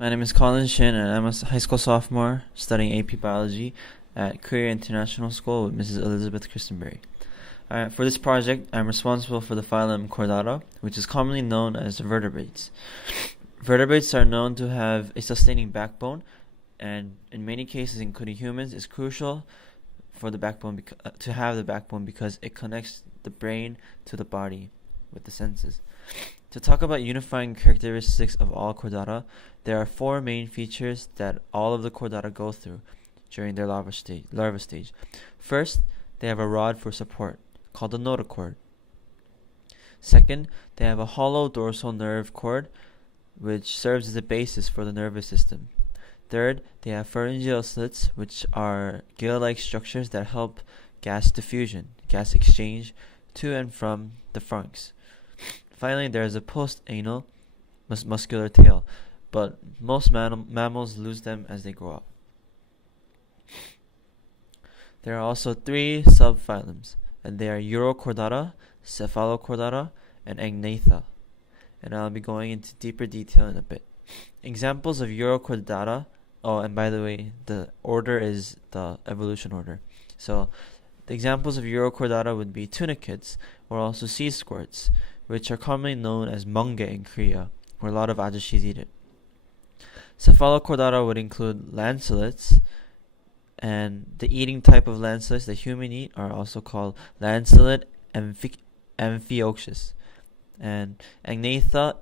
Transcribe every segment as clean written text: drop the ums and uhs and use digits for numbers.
My name is Colin Shin, and I'm a high school sophomore studying AP Biology at Korea International School with Mrs. Elizabeth Christenberry. For this project, I'm responsible for the phylum Chordata, which is commonly known as vertebrates. Vertebrates are known to have a sustaining backbone, and in many cases, including humans, it's crucial for the backbone to have the backbone because it connects the brain to the body with the senses. To talk about unifying characteristics of all chordata, there are four main features that all of the chordata go through during their larva stage. First, they have a rod for support, called the notochord. Second, they have a hollow dorsal nerve cord, which serves as a basis for the nervous system. Third, they have pharyngeal slits, which are gill-like structures that help gas diffusion, gas exchange to and from the pharynx. Finally, there is a post-anal muscular tail, but most mammals lose them as they grow up. There are also three subphylums, and they are Urochordata, Cephalochordata, and Agnatha, and I'll be going into deeper detail in a bit. Examples of Urochordata, and by the way, the order is the evolution order. So, the examples of Urochordata would be tunicates, or also sea squirts, which are commonly known as mungge in Korea, where a lot of ajashis eat it. Cephalochordata would include lancelets, and the eating type of lancelets that humans eat are also called lancelet amphioxus. And Agnatha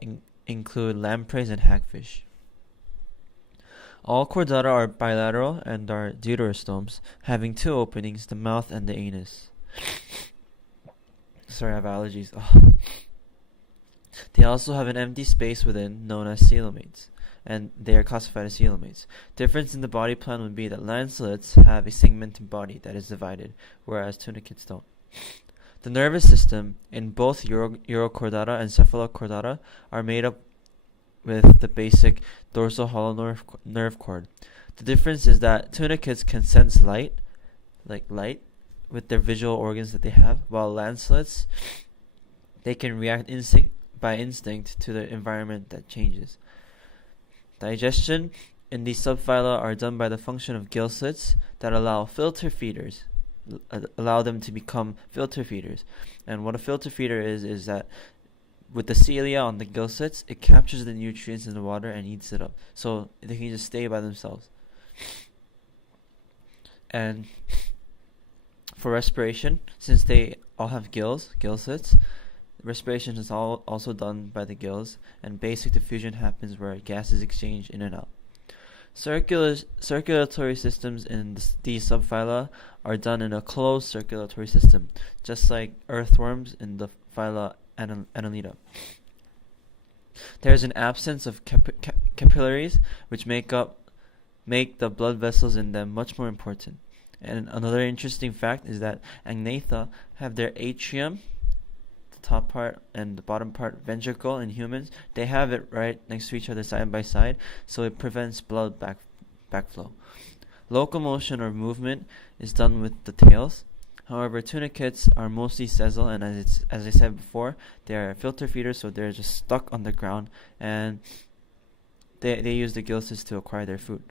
include lampreys and hagfish. All chordata are bilateral and are deuterostomes, having two openings, the mouth and the anus. Sorry, I have allergies. Oh. They also have an empty space within, known as coelomates, and they are classified as coelomates. Difference in the body plan would be that lancelets have a segmented body that is divided, whereas tunicates don't. The nervous system in both Urochordata and Cephalochordata are made up with the basic dorsal hollow nerve cord. The difference is that tunicates can sense light, with their visual organs that they have, while lancelets, they can react by instinct to the environment that changes. Digestion in these subphyla are done by the function of gill slits that allow them to become filter feeders. And what a filter feeder is that with the cilia on the gill slits, it captures the nutrients in the water and eats it up. So they can just stay by themselves. And for respiration, since they all have gill slits, respiration is also done by the gills, and basic diffusion happens where gas is exchanged in and out. Circulatory systems in these subphyla are done in a closed circulatory system, just like earthworms in the phyla Annelida. There is an absence of capillaries, which make the blood vessels in them much more important. And another interesting fact is that Agnatha have their atrium, top part and the bottom part ventricle in humans. They have it right next to each other side by side, so it prevents blood backflow. Locomotion or movement is done with the tails. However, tunicates are mostly sessile, and as I said before, they are filter feeders, so they're just stuck on the ground, and they use the gill slits to acquire their food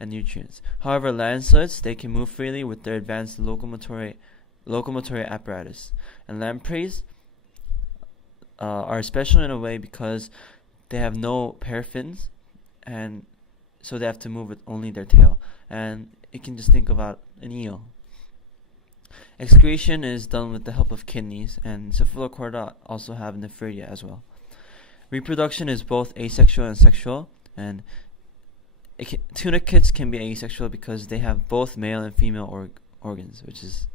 and nutrients. However, lancelets, they can move freely with their advanced locomotory apparatus, and lampreys are special in a way because they have no pair fins, and so they have to move with only their tail. And you can just think about an eel. Excretion is done with the help of kidneys, and Cephalochordata also have nephridia as well. Reproduction is both asexual and sexual, and tunicates can be asexual because they have both male and female organs, which is,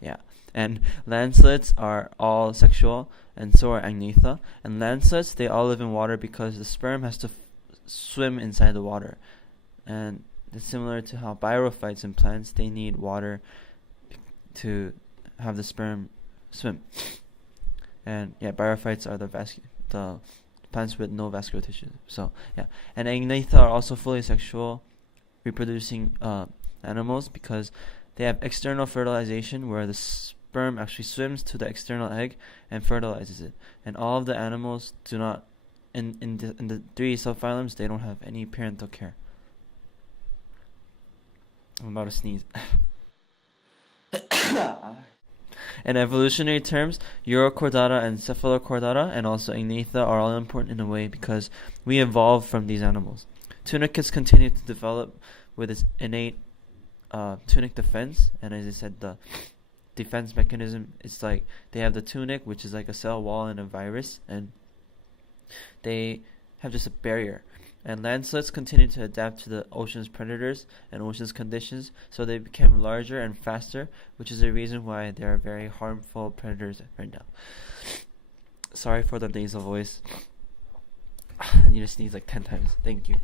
yeah. And lancelets are all sexual, and so are Agnatha. And lancelets, they all live in water because the sperm has to swim inside the water. And it's similar to how biophytes in plants, they need water to have the sperm swim. And yeah, biophytes are the plants with no vascular tissue. So yeah, and Agnatha are also fully sexual, reproducing animals because they have external fertilization where the sperm actually swims to the external egg and fertilizes it. And all of the animals do not in the three subphylums, they don't have any parental care. I'm about to sneeze. In evolutionary terms, Urochordata and Cephalochordata and also Agnatha are all important in a way because we evolved from these animals. Tunicates continue to develop with its innate tunic defense, and as I said, the defense mechanism is like they have the tunic, which is like a cell wall and a virus, and they have just a barrier. And landslets continue to adapt to the ocean's predators and ocean's conditions, so they became larger and faster, which is the reason why they are very harmful predators right now. Sorry for the nasal voice. I need to sneeze like 10 times. Thank you.